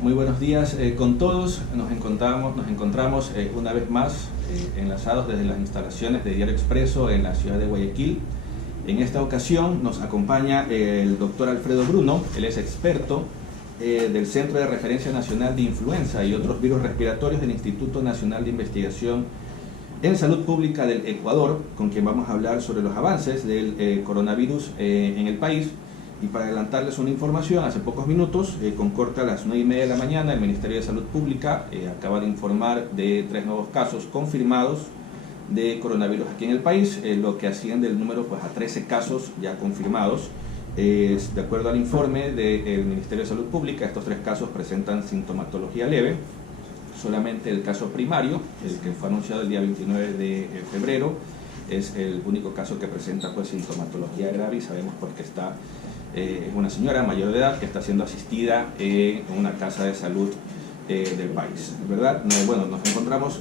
Muy buenos días con todos. Nos encontramos una vez más enlazados desde las instalaciones de Diario Expreso en la ciudad de Guayaquil. En esta ocasión nos acompaña el doctor Alfredo Bruno. Él es experto del Centro de Referencia Nacional de Influenza y otros virus respiratorios del Instituto Nacional de Investigación en Salud Pública del Ecuador, con quien vamos a hablar sobre los avances del coronavirus en el país. Y para adelantarles una información, hace pocos minutos, con corte a las 9:30 de la mañana, el Ministerio de Salud Pública acaba de informar de 3 nuevos casos confirmados de coronavirus aquí en el país, lo que asciende el número pues, a 13 casos ya confirmados. De acuerdo al informe del Ministerio de Salud Pública, estos 3 casos presentan sintomatología leve. Solamente el caso primario, el que fue anunciado el día 29 de febrero, es el único caso que presenta pues, sintomatología grave, y sabemos porque es una señora mayor de edad que está siendo asistida en una casa de salud del país, ¿verdad? Bueno, nos encontramos,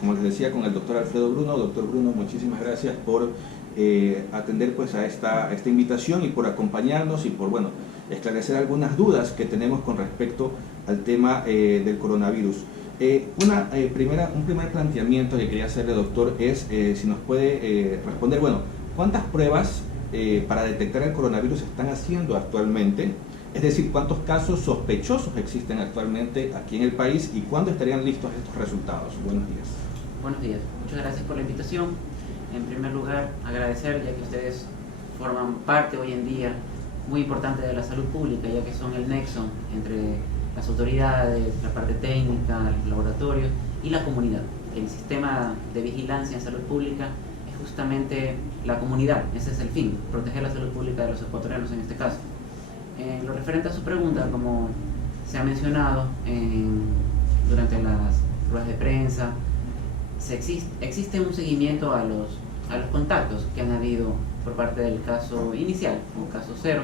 como les decía, con el doctor Alfredo Bruno. Doctor Bruno, muchísimas gracias por atender pues, a esta invitación y por acompañarnos y por esclarecer algunas dudas que tenemos con respecto al tema del coronavirus. Un primer planteamiento que quería hacerle, doctor, es si nos puede responder, ¿cuántas pruebas para detectar el coronavirus se están haciendo actualmente? Es decir, ¿cuántos casos sospechosos existen actualmente aquí en el país y cuándo estarían listos estos resultados? Buenos días. Buenos días, muchas gracias por la invitación. En primer lugar, agradecer ya que ustedes forman parte hoy en día muy importante de la salud pública, ya que son el nexo entre las autoridades, la parte técnica, los laboratorios y la comunidad. El sistema de vigilancia en salud pública es justamente la comunidad, ese es el fin, proteger la salud pública de los ecuatorianos en este caso. En lo referente a su pregunta, como se ha mencionado durante las ruedas de prensa, existe un seguimiento a los contactos que han habido por parte del caso inicial, un caso cero.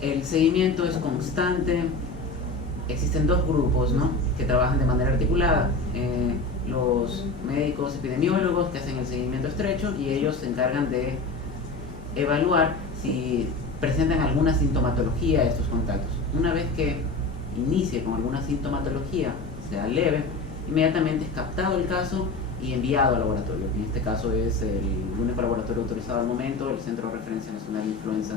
El seguimiento es constante. Existen 2 grupos, ¿no?, que trabajan de manera articulada. Los médicos epidemiólogos que hacen el seguimiento estrecho, y ellos se encargan de evaluar si presentan alguna sintomatología estos contactos. Una vez que inicie con alguna sintomatología, sea leve, inmediatamente es captado el caso y enviado al laboratorio. En este caso es el único laboratorio autorizado al momento, el Centro de Referencia Nacional de Influenza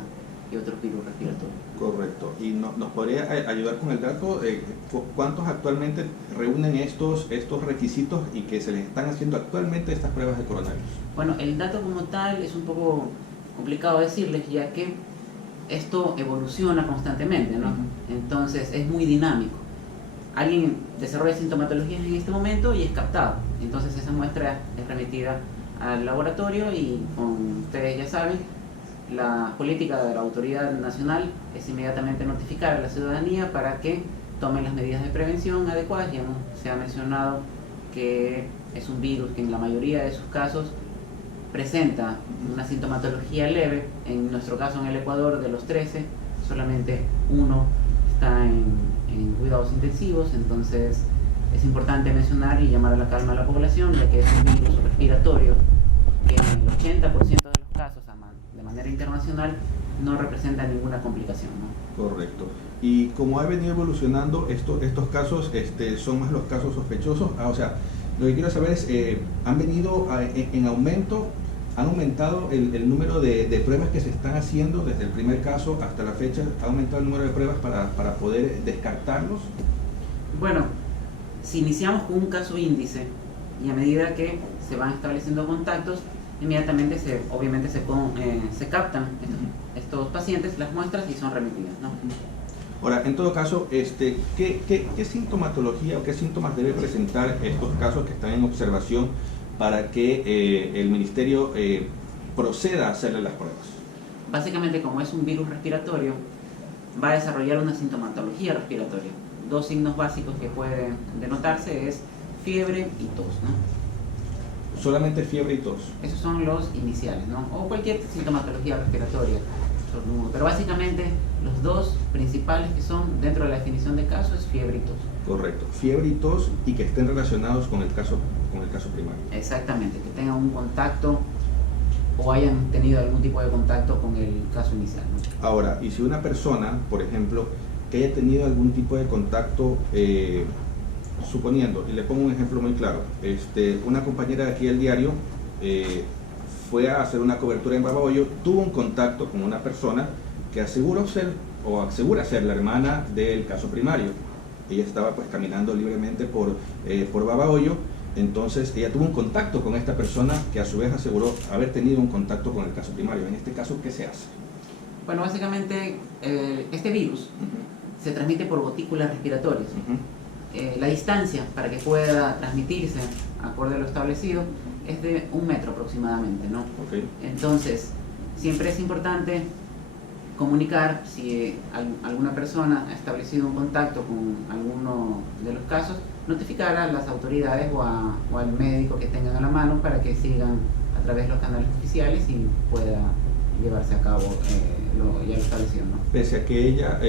y otros virus respiratorios. Correcto. ¿Y nos podría ayudar con el dato de cuántos actualmente reúnen estos requisitos y que se les están haciendo actualmente estas pruebas de coronavirus? Bueno, el dato como tal es un poco complicado decirles, ya que esto evoluciona constantemente, ¿no? Entonces es muy dinámico. Alguien desarrolla sintomatologías en este momento y es captado. Entonces esa muestra es remitida al laboratorio y, como ustedes ya saben, la política de la autoridad nacional es inmediatamente notificar a la ciudadanía para que tomen las medidas de prevención adecuadas. Ya se ha mencionado que es un virus que en la mayoría de sus casos presenta una sintomatología leve. En nuestro caso, en el Ecuador, de los 13, solamente 1 está en cuidados intensivos. Entonces es importante mencionar y llamar a la calma a la población, ya que es un virus respiratorio que en el 80% de los casos de manera internacional no representa ninguna complicación, ¿no? Correcto. Y como ha venido evolucionando estos casos, son más los casos sospechosos. Lo que quiero saber es, ¿han venido en aumento? ¿Han aumentado el número de pruebas que se están haciendo desde el primer caso hasta la fecha? ¿Ha aumentado el número de pruebas para poder descartarlos? Bueno, si iniciamos con un caso índice y a medida que se van estableciendo contactos, inmediatamente se captan estos pacientes, las muestras, y son remitidas, ¿no? Ahora, en todo caso, ¿qué sintomatología o qué síntomas debe presentar estos casos que están en observación para que el Ministerio proceda a hacerle las pruebas? Básicamente, como es un virus respiratorio, va a desarrollar una sintomatología respiratoria. 2 signos básicos que pueden denotarse es fiebre y tos, ¿no? Solamente fiebre y tos. Esos son los iniciales, ¿no? O cualquier sintomatología respiratoria, sordomudo. Pero básicamente los 2 principales que son dentro de la definición de caso es fiebre y tos. Correcto, fiebre y tos, y que estén relacionados con el caso primario. Exactamente, que tengan un contacto o hayan tenido algún tipo de contacto con el caso inicial, ¿no? Ahora, y si una persona, por ejemplo, que haya tenido algún tipo de contacto, suponiendo, y le pongo un ejemplo muy claro, una compañera de aquí del diario fue a hacer una cobertura en Babahoyo, tuvo un contacto con una persona que aseguró ser o asegura ser la hermana del caso primario. Ella estaba pues caminando libremente por Babahoyo, entonces ella tuvo un contacto con esta persona que a su vez aseguró haber tenido un contacto con el caso primario. En este caso, ¿qué se hace? Bueno, básicamente este virus se transmite por gotículas respiratorias. La distancia para que pueda transmitirse acorde a lo establecido es de 1 metro aproximadamente, ¿no? Okay. Entonces, siempre es importante comunicar si alguna persona ha establecido un contacto con alguno de los casos, notificar a las autoridades o al médico que tengan a la mano para que sigan a través de los canales oficiales y pueda llevarse a cabo ya lo establecido, ¿no? Pese a que ella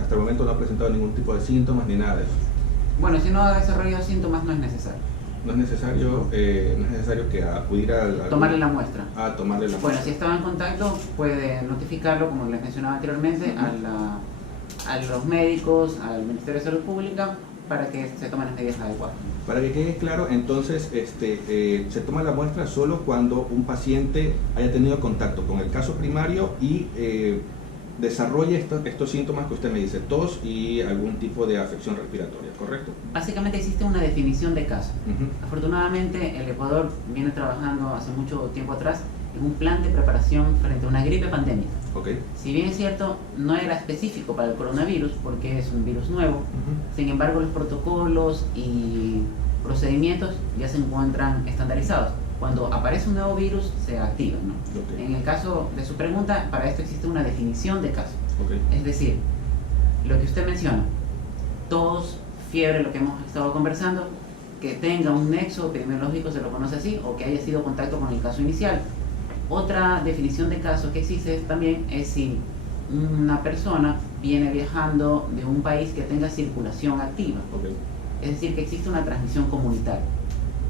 hasta el momento no ha presentado ningún tipo de síntomas ni nada de eso. Bueno, si no ha desarrollado síntomas no es necesario. No es necesario que acudir a tomarle la muestra. Tomarle la muestra. Bueno, si estaba en contacto puede notificarlo, como les mencionaba anteriormente, a los médicos, al Ministerio de Salud Pública, para que se tomen las medidas adecuadas. Para que quede claro, entonces se toma la muestra solo cuando un paciente haya tenido contacto con el caso primario y desarrolle estos síntomas que usted me dice, tos y algún tipo de afección respiratoria, ¿correcto? Básicamente existe una definición de caso. Afortunadamente el Ecuador viene trabajando hace mucho tiempo atrás en un plan de preparación frente a una gripe pandémica. Okay. Si bien es cierto, no era específico para el coronavirus porque es un virus nuevo, sin embargo los protocolos y procedimientos ya se encuentran estandarizados. Cuando aparece un nuevo virus se activa, ¿no? Okay. En el caso de su pregunta, para esto existe una definición de caso. Okay. Es decir, lo que usted menciona, tos, fiebre, lo que hemos estado conversando, que tenga un nexo epidemiológico, se lo conoce así, o que haya sido contacto con el caso inicial. Otra definición de caso que existe también es si una persona viene viajando de un país que tenga circulación activa. Okay. Es decir, que existe una transmisión comunitaria.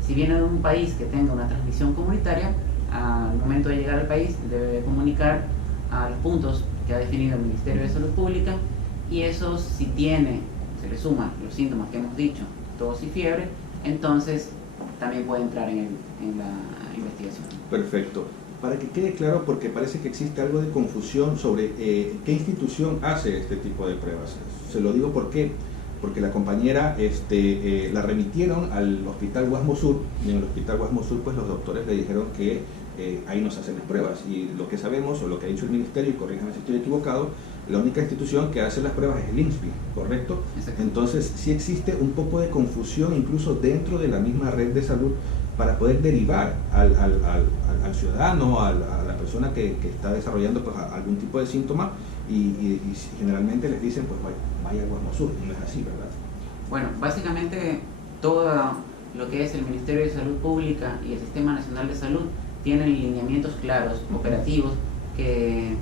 Si viene de un país que tenga una transmisión comunitaria, al momento de llegar al país debe comunicar a los puntos que ha definido el Ministerio de Salud Pública, y esos, si se le suman los síntomas que hemos dicho, tos y fiebre, entonces también puede entrar en la investigación. Perfecto. Para que quede claro, porque parece que existe algo de confusión sobre qué institución hace este tipo de pruebas. Se lo digo porque la compañera la remitieron al Hospital Guasmo Sur, y en el Hospital Guasmo Sur pues los doctores le dijeron que ahí no se hacen las pruebas, y lo que sabemos o lo que ha dicho el Ministerio, y corríjame si estoy equivocado, la única institución que hace las pruebas es el INSPI, ¿correcto? Exacto. Entonces sí existe un poco de confusión incluso dentro de la misma red de salud para poder derivar al ciudadano, a la persona que está desarrollando pues algún tipo de síntoma, y generalmente les dicen pues vaya al Guasmo Sur, y no es así, ¿verdad? Bueno, básicamente todo lo que es el Ministerio de Salud Pública y el Sistema Nacional de Salud tienen lineamientos claros, operativos, que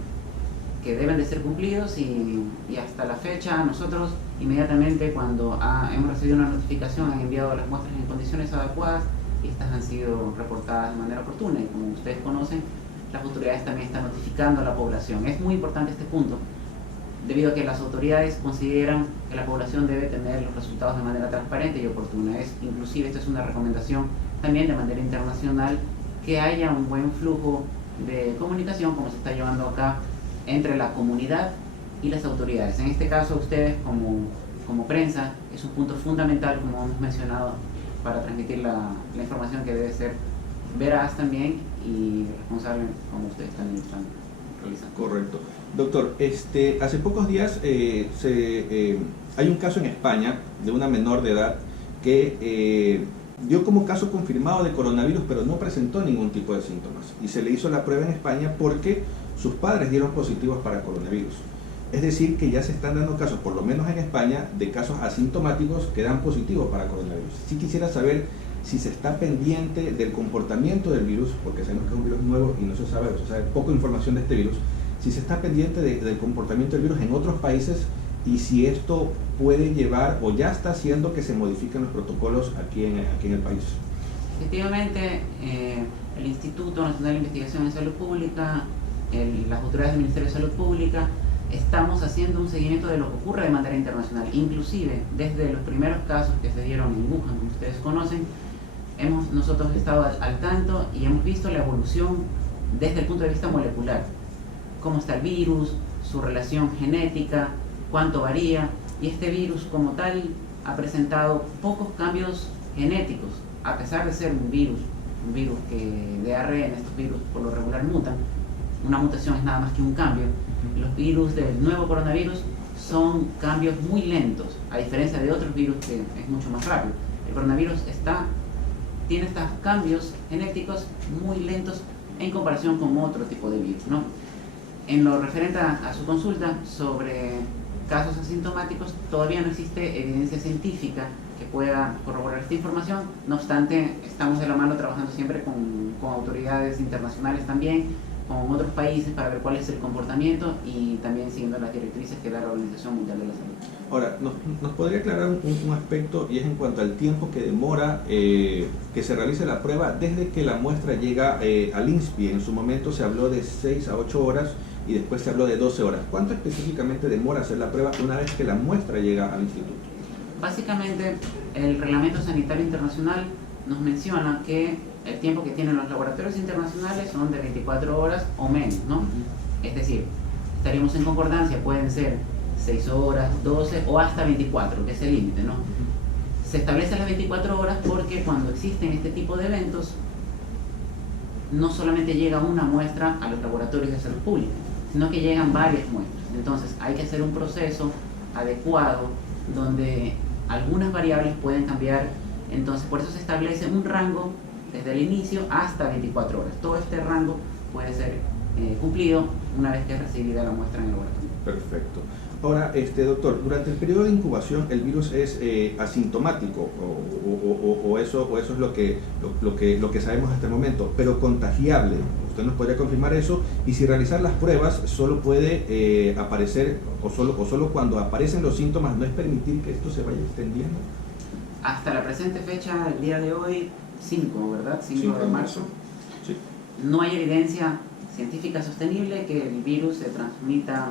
deben de ser cumplidos, y hasta la fecha nosotros inmediatamente cuando hemos recibido una notificación han enviado las muestras en condiciones adecuadas, y estas han sido reportadas de manera oportuna, y como ustedes conocen, las autoridades también están notificando a la población. Es muy importante este punto, debido a que las autoridades consideran que la población debe tener los resultados de manera transparente y oportuna. Inclusive esta es una recomendación también de manera internacional, que haya un buen flujo de comunicación, como se está llevando acá, entre la comunidad y las autoridades. En este caso, ustedes como prensa, es un punto fundamental, como hemos mencionado, para transmitir la información, que debe ser veraz también y responsable, como ustedes también están realizando. Correcto. Doctor, hace pocos días hay un caso en España de una menor de edad que dio como caso confirmado de coronavirus, pero no presentó ningún tipo de síntomas, y se le hizo la prueba en España porque sus padres dieron positivos para coronavirus. Es decir, que ya se están dando casos, por lo menos en España, de casos asintomáticos que dan positivos para coronavirus. Sí quisiera saber si se está pendiente del comportamiento del virus, porque sabemos que es un virus nuevo y no se sabe poca información de este virus, si se está pendiente del comportamiento del virus en otros países, y si esto puede llevar o ya está haciendo que se modifiquen los protocolos aquí en el país. Efectivamente, el Instituto Nacional de Investigación en Salud Pública, las autoridades del Ministerio de Salud Pública estamos haciendo un seguimiento de lo que ocurre de manera internacional. Inclusive, desde los primeros casos que se dieron en Wuhan, como ustedes conocen, hemos nosotros estado al tanto y hemos visto la evolución desde el punto de vista molecular. Cómo está el virus, su relación genética, cuánto varía, y este virus como tal ha presentado pocos cambios genéticos, a pesar de ser un virus que de ARN, estos virus por lo regular mutan. Una mutación es nada más que un cambio. Los virus del nuevo coronavirus son cambios muy lentos, a diferencia de otros virus que es mucho más rápido. El coronavirus tiene estos cambios genéticos muy lentos en comparación con otro tipo de virus, ¿no? En lo referente a su consulta sobre casos asintomáticos, todavía no existe evidencia científica que pueda corroborar esta información. No obstante, estamos de la mano trabajando siempre con autoridades internacionales también, con otros países, para ver cuál es el comportamiento y también siguiendo las directrices que da la Organización Mundial de la Salud. Ahora, ¿nos podría aclarar un aspecto, y es en cuanto al tiempo que demora que se realice la prueba desde que la muestra llega al INSPI? En su momento se habló de 6 a 8 horas y después se habló de 12 horas. ¿Cuánto específicamente demora hacer la prueba una vez que la muestra llega al instituto? Básicamente, el Reglamento Sanitario Internacional nos menciona que el tiempo que tienen los laboratorios internacionales son de 24 horas o menos, ¿no? Es decir, estaríamos en concordancia, pueden ser 6 horas, 12 o hasta 24, que es el límite, ¿no? Se establecen las 24 horas porque cuando existen este tipo de eventos, no solamente llega una muestra a los laboratorios de salud pública, sino que llegan varias muestras. Entonces hay que hacer un proceso adecuado donde algunas variables pueden cambiar. Entonces por eso se establece un rango desde el inicio hasta 24 horas. Todo este rango puede ser cumplido una vez que es recibida la muestra en el laboratorio. Perfecto. Ahora, doctor, durante el periodo de incubación el virus es asintomático o eso es lo que sabemos hasta el momento, pero contagiable. ¿Usted nos podría confirmar eso? Y si realizar las pruebas solo puede aparecer o solo cuando aparecen los síntomas, ¿no es permitir que esto se vaya extendiendo? Hasta la presente fecha, el día de hoy, 5, ¿verdad? 5 de marzo. Sí. No hay evidencia científica sostenible que el virus se transmita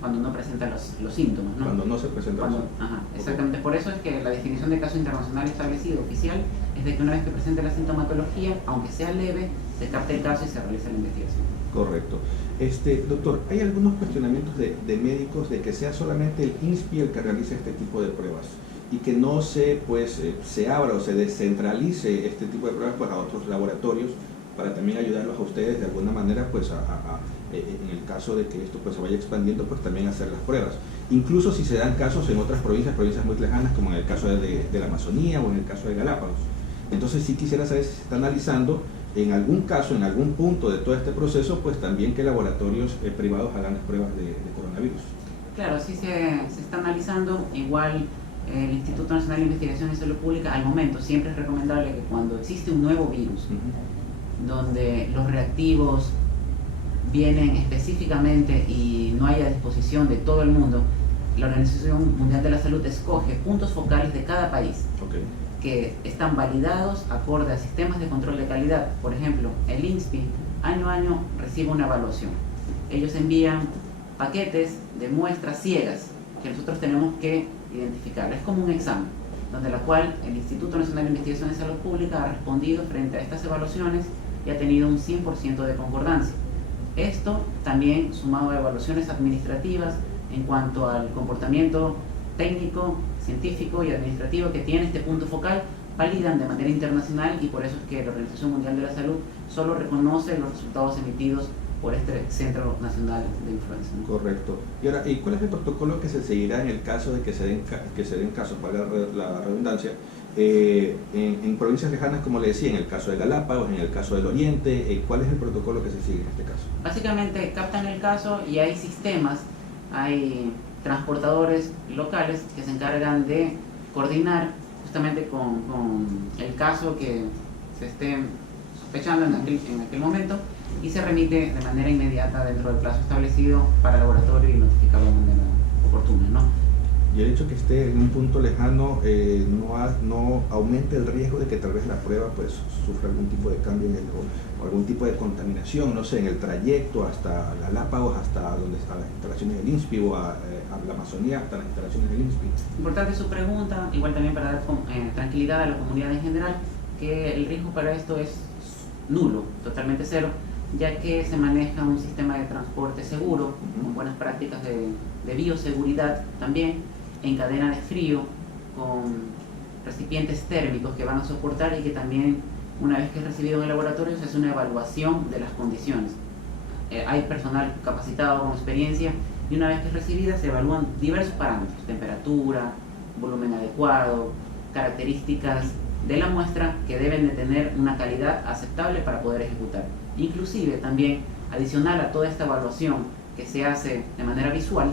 cuando no presenta los síntomas, ¿no? Cuando no se presenta los síntomas. Ajá, exactamente. Por eso es que la definición de caso internacional establecido, oficial, es de que una vez que presente la sintomatología, aunque sea leve, se capta el caso y se realiza la investigación. Correcto. Doctor, ¿hay algunos cuestionamientos de médicos de que sea solamente el INSPI el que realice este tipo de pruebas y que no se abra o se descentralice este tipo de pruebas a otros laboratorios para también ayudarlos a ustedes de alguna manera en el caso de que esto se vaya expandiendo, también hacer las pruebas? Incluso si se dan casos en otras provincias muy lejanas, como en el caso de la Amazonía o en el caso de Galápagos. Entonces sí quisiera saber si se está analizando en algún caso, en algún punto de todo este proceso, también que laboratorios privados hagan las pruebas de coronavirus. Claro, sí se está analizando. Igual el Instituto Nacional de Investigación en Salud Pública, al momento, siempre es recomendable que cuando existe un nuevo virus, donde los reactivos vienen específicamente y no hay a disposición de todo el mundo, la Organización Mundial de la Salud escoge puntos focales de cada país. Okay. Que están validados acorde a sistemas de control de calidad. Por ejemplo, el INSPI año a año recibe una evaluación. Ellos envían paquetes de muestras ciegas que nosotros tenemos que identificar. Es como un examen, donde la cual el Instituto Nacional de Investigación en Salud Pública ha respondido frente a estas evaluaciones y ha tenido un 100% de concordancia. Esto también sumado a evaluaciones administrativas en cuanto al comportamiento técnico, científico y administrativo que tiene este punto focal, validan de manera internacional, y por eso es que la Organización Mundial de la Salud solo reconoce los resultados emitidos por este Centro Nacional de Influenza. Correcto. Y ahora, ¿cuál es el protocolo que se seguirá en el caso de que se den casos, para la redundancia, en provincias lejanas, como le decía, en el caso de Galápagos, en el caso del Oriente? ¿Cuál es el protocolo que se sigue en este caso? Básicamente captan el caso y hay sistemas, hay transportadores locales que se encargan de coordinar justamente con el caso que se esté sospechando en aquel momento, y se remite de manera inmediata dentro del plazo establecido para el laboratorio y notificado de manera oportuna, ¿no? Y el hecho que esté en un punto lejano no aumenta el riesgo de que tal vez la prueba pues sufra algún tipo de cambio o algún tipo de contaminación, no sé, en el trayecto hasta Galápagos, hasta donde están las instalaciones del INSPI, o a la Amazonía, hasta las instalaciones del INSPI. Importante su pregunta, igual también para dar tranquilidad a la comunidad en general, que el riesgo para esto es nulo, totalmente cero, ya que se maneja un sistema de transporte seguro, con buenas prácticas de bioseguridad también, en cadena de frío, con recipientes térmicos que van a soportar, y que también, una vez que es recibido en el laboratorio, se hace una evaluación de las condiciones. Hay personal capacitado con experiencia, y una vez que es recibida se evalúan diversos parámetros: temperatura, volumen adecuado, características de la muestra que deben de tener una calidad aceptable para poder ejecutar. Inclusive también, adicional a toda esta evaluación que se hace de manera visual,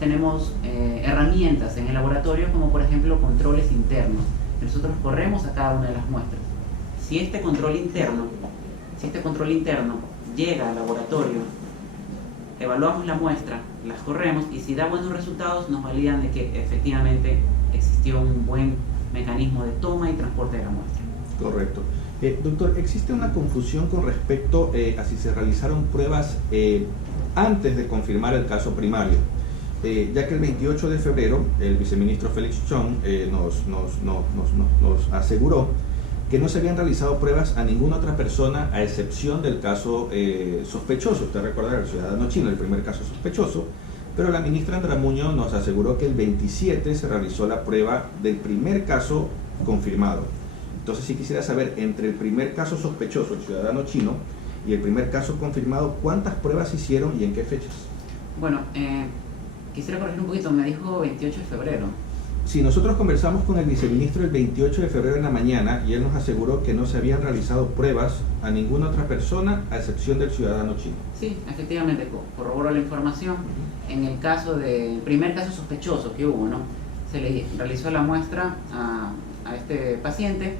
tenemos herramientas en el laboratorio, como por ejemplo controles internos. Nosotros corremos a cada una de las muestras. Si este control interno llega al laboratorio, evaluamos la muestra, las corremos, y si da buenos resultados nos validan de que efectivamente existió un buen mecanismo de toma y transporte de la muestra. Correcto. Doctor, ¿existe una confusión con respecto a si se realizaron pruebas antes de confirmar el caso primario? Ya que el 28 de febrero el viceministro Félix Chong nos aseguró que no se habían realizado pruebas a ninguna otra persona, a excepción del caso sospechoso. Usted recuerda el ciudadano chino, el primer caso sospechoso, pero la ministra Andramuño nos aseguró que el 27 se realizó la prueba del primer caso confirmado. Entonces sí quisiera saber, entre el primer caso sospechoso, el ciudadano chino, y el primer caso confirmado, ¿cuántas pruebas hicieron y en qué fechas? Bueno, quisiera corregir un poquito, me dijo 28 de febrero. Sí, nosotros conversamos con el viceministro el 28 de febrero en la mañana, y él nos aseguró que no se habían realizado pruebas a ninguna otra persona, a excepción del ciudadano chino. Sí, efectivamente, corroboró la información. En el caso del primer caso sospechoso que hubo, ¿no?, se le realizó la muestra a este paciente,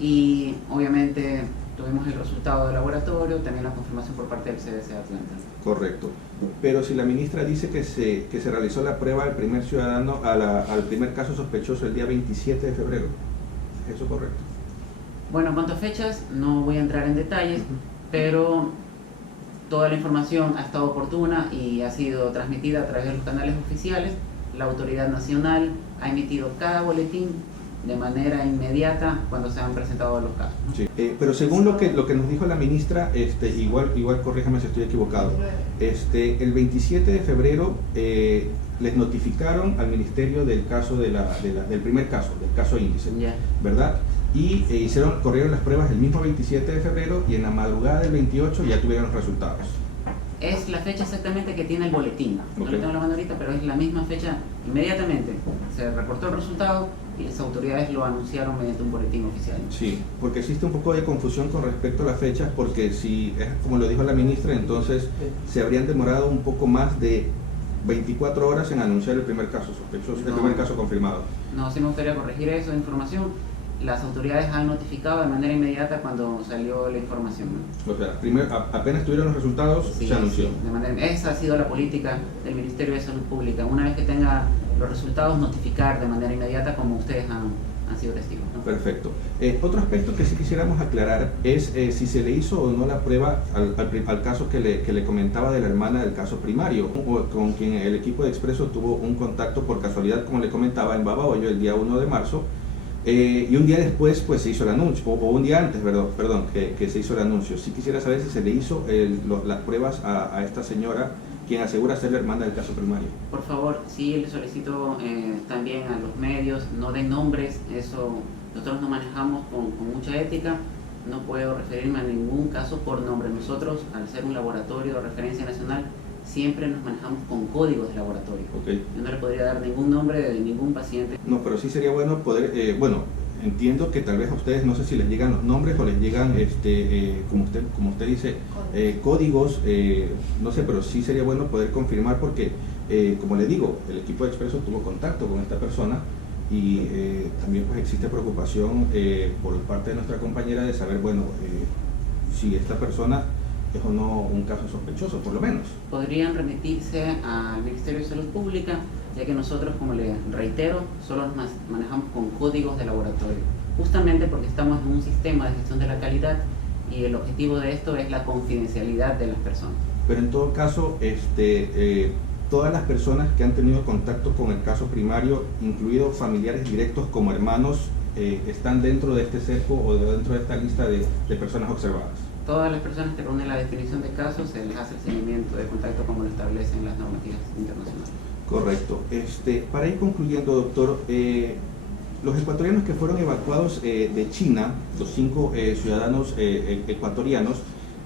y obviamente tuvimos el resultado del laboratorio, también la confirmación por parte del CDC de Atlanta. Correcto. Pero si la ministra dice que se realizó la prueba al primer ciudadano, al primer caso sospechoso el día 27 de febrero, ¿es eso correcto? Bueno, en cuanto a fechas, no voy a entrar en detalles, pero toda la información ha estado oportuna y ha sido transmitida a través de los canales oficiales. La autoridad nacional ha emitido cada boletín de manera inmediata cuando se han presentado los casos, ¿no? Sí. Pero según lo que nos dijo la ministra, igual corríjame si estoy equivocado, el 27 de febrero les notificaron al ministerio del caso del primer caso, del caso índice, Ya. ¿verdad? Y corrieron las pruebas el mismo 27 de febrero, y en la madrugada del 28 ya tuvieron los resultados. Es la fecha exactamente que tiene el boletín. No Ok. lo tengo en la mano ahorita, pero es la misma fecha. Inmediatamente se reportó el resultado y las autoridades lo anunciaron mediante un boletín oficial. Sí, porque existe un poco de confusión con respecto a las fechas, porque si es como lo dijo la ministra, entonces se habrían demorado un poco más de 24 horas en anunciar el primer caso sospechoso, el primer caso confirmado. No, sí me gustaría corregir eso, información. Las autoridades han notificado de manera inmediata cuando salió la información, ¿no? O sea, apenas tuvieron los resultados, Sí, se anunció. sí, esa ha sido la política del Ministerio de Salud Pública. Una vez que tenga los resultados, notificar de manera inmediata, como ustedes han sido testigos, ¿no? Perfecto. Otro aspecto que sí quisiéramos aclarar es si se le hizo o no la prueba al caso que le comentaba de la hermana del caso primario, con quien el equipo de Expreso tuvo un contacto por casualidad, como le comentaba, en Babahoyo el día 1 de marzo. Y un día después pues se hizo el anuncio, o un día antes, perdón, que se hizo el anuncio. Sí quisiera saber si se le hizo las pruebas a esta señora, quien asegura ser la hermana del caso primario. Por favor, sí, le solicito también a los medios, no den nombres, eso nosotros nos manejamos con mucha ética, no puedo referirme a ningún caso por nombre. Nosotros, al ser un laboratorio de referencia nacional, siempre nos manejamos con códigos de laboratorio. Okay. Yo no le podría dar ningún nombre de ningún paciente. No, pero sí sería bueno poder, entiendo que tal vez a ustedes, no sé si les llegan los nombres o les llegan, como usted dice, códigos, no sé, pero sí sería bueno poder confirmar, porque, como le digo, el equipo de Expreso tuvo contacto con esta persona, y también pues existe preocupación por parte de nuestra compañera de saber, bueno, si esta persona ¿Es o no un caso sospechoso, por lo menos? Podrían remitirse al Ministerio de Salud Pública, ya que nosotros, como le reitero, solo nos manejamos con códigos de laboratorio, justamente porque estamos en un sistema de gestión de la calidad y el objetivo de esto es la confidencialidad de las personas. Pero en todo caso, todas las personas que han tenido contacto con el caso primario, incluidos familiares directos como hermanos, están dentro de este cerco o dentro de esta lista de personas observadas. Todas las personas que reúnen la definición de casos se les hace el seguimiento de contacto como lo establecen las normativas internacionales. Correcto. Para ir concluyendo, doctor, los ecuatorianos que fueron evacuados de China, los 5 ciudadanos ecuatorianos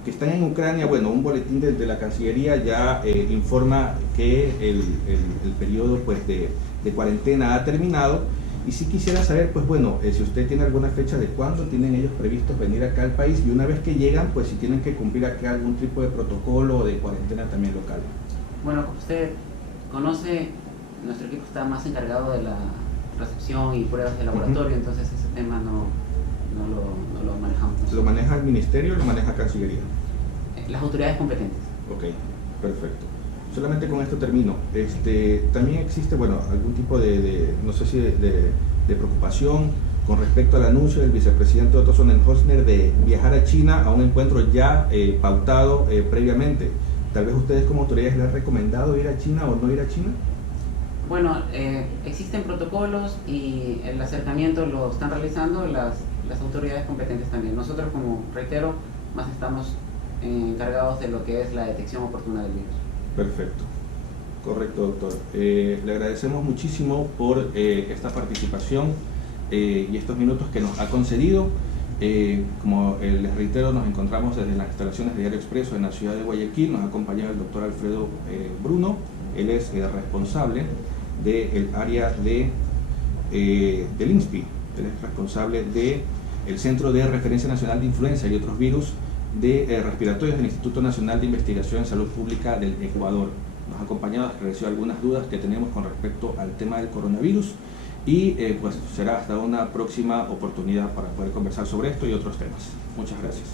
que están en Ucrania, bueno, un boletín de la Cancillería ya informa que el periodo pues, de cuarentena ha terminado. Y sí quisiera saber, pues bueno, si usted tiene alguna fecha de cuándo tienen ellos previstos venir acá al país, y una vez que llegan, pues si tienen que cumplir acá algún tipo de protocolo o de cuarentena también local. Bueno, como usted conoce, nuestro equipo está más encargado de la recepción y pruebas de laboratorio, entonces ese tema no lo manejamos. ¿Lo maneja el Ministerio o lo maneja Cancillería? Las autoridades competentes. Ok, perfecto. Solamente con esto termino. También existe, bueno, algún tipo no sé si de preocupación con respecto al anuncio del vicepresidente Otto Sonnenhösner de viajar a China a un encuentro ya pautado previamente. Tal vez ustedes como autoridades les han recomendado ir a China o no ir a China. Bueno, existen protocolos y el acercamiento lo están realizando las autoridades competentes también. Nosotros, como reitero, más estamos encargados de lo que es la detección oportuna del virus. Perfecto, correcto, doctor. Le agradecemos muchísimo por esta participación y estos minutos que nos ha concedido. Como les reitero, nos encontramos desde las instalaciones de Diario Expreso en la ciudad de Guayaquil. Nos acompaña el doctor Alfredo Bruno. Él es responsable del área del INSPI. Él es responsable del Centro de Referencia Nacional de Influenza y otros virus respiratorios del Instituto Nacional de Investigación en Salud Pública del Ecuador. Nos ha acompañado, esclareció algunas dudas que tenemos con respecto al tema del coronavirus y pues será hasta una próxima oportunidad para poder conversar sobre esto y otros temas. Muchas gracias.